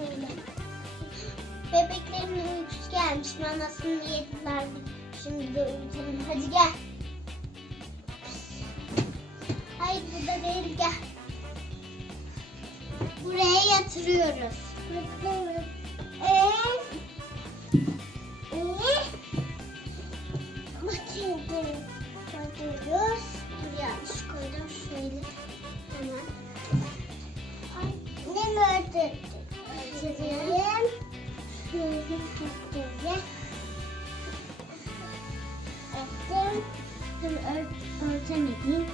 Öyle. Bebeklerimin uykusu gelmiş. Manasını yediler. Şimdi de uyutalım. Hadi gel. Hayır burada değil gel. Buraya yatırıyoruz. Ee, ne? Bakayım. Koyuyoruz. Dur yanlış koydum. Şöyle hemen. Ay, ne mi çiziyorum. Şöyle çizeceğim. Öptüm. Şimdi ört, örtemediğim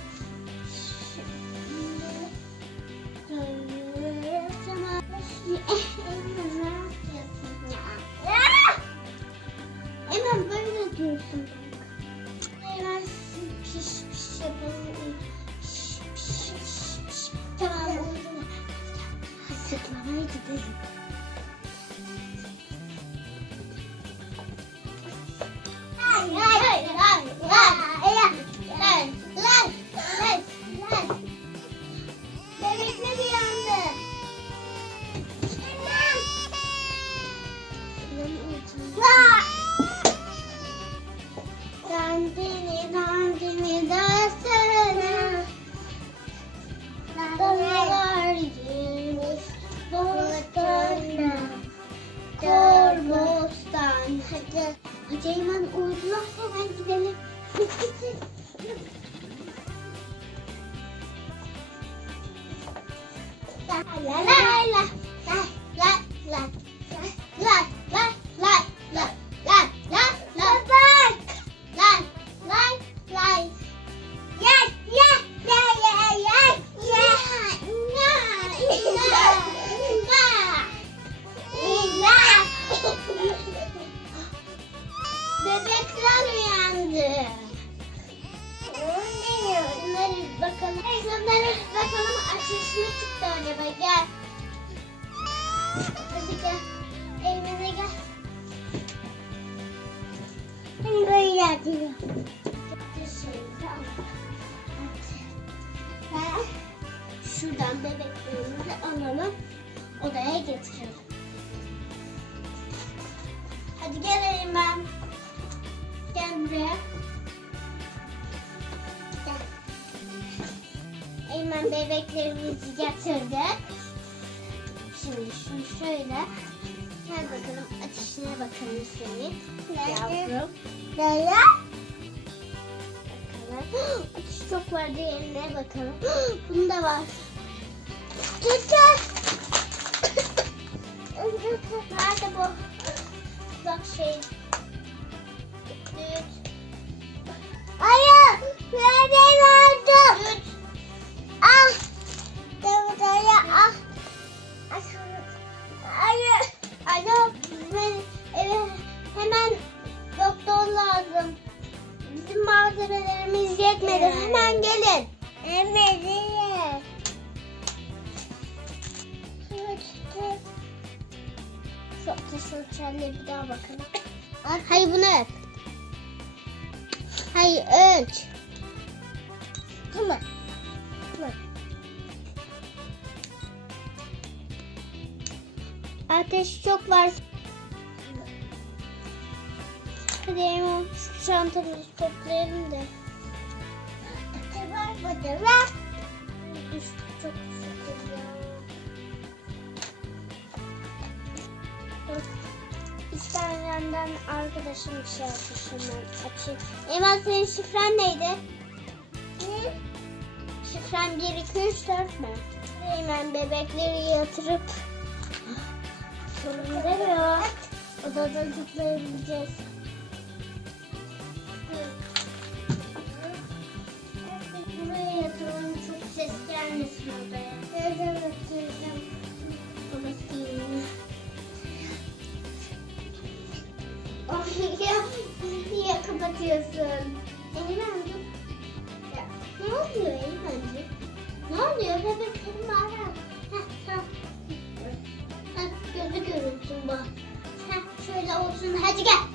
Sıklamaya gidelim. Hayır, hayır, hayır, hayır, hayır, hayır, hayır, hayır. Bebekler uyandı. Dandini dandini dasana Bebekler uyandı. Şunlara bakalım. Şunlara bakalım ateşine çıktı. Gel. Hadi gel. Evine gel. Hani böyle yatıyor. Ve şuradan bebeklerimizi alalım. Odaya getirelim. Hadi gelelim ben. Gel buraya. Eymen bebeklerimizi getirdik. Şimdi şunu şöyle. Gel bakalım ateşine bakalım seni. Yavrum. Böyle. Bakalım. Ateş çok var diğerine bakalım. Bunda var. Tutun. Nerede bu? Bak şey. Malzemelerimiz yetmedi. Hemen gelin. Şu ateş ölçerle bir daha bakalım. Hayır bunu öp. Hayır ölç. Tamam. Tamam. Ateş çok var. Hadi hemen şu çantamızı toplayalım da. Var burada var. Üstü çok sıkı ya. İstanya'dan arkadaşım bir şey yapmış hemen açayım. Eyvah senin şifren neydi? Ne? Şifren 1, 2, 3, 4 mü? Hemen bebekleri yatırıp sorun demiyor. Odada zıplayabileceğiz. Buraya yatıralım çok ses gelmesin odaya. Nereden yatıracağım? Niye kapatıyorsun? Dur. Ya, ne oluyor Eymen'ciğim? Ne oluyor bebeklerim ha? Heh, tamam. Heh, gözü görünsün bak. Heh, şöyle olsun hadi gel.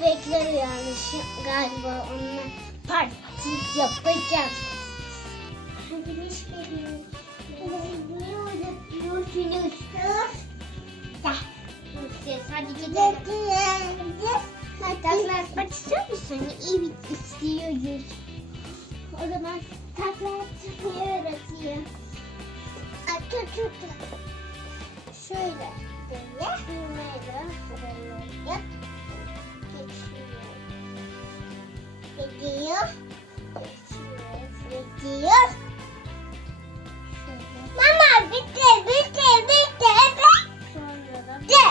Bebekler uyanmış galiba onunla parti yapacağız. Biz geliyoruz. Niye öyle yapıyorsunuz? Da. Hadi gidelim. Takla atmak istiyor musun? Evet istiyoruz. O zaman takla atmayı öğretiyor. At, tut, tut, tut. Bekliyor. Mama bitti bitti bitti bitti. De.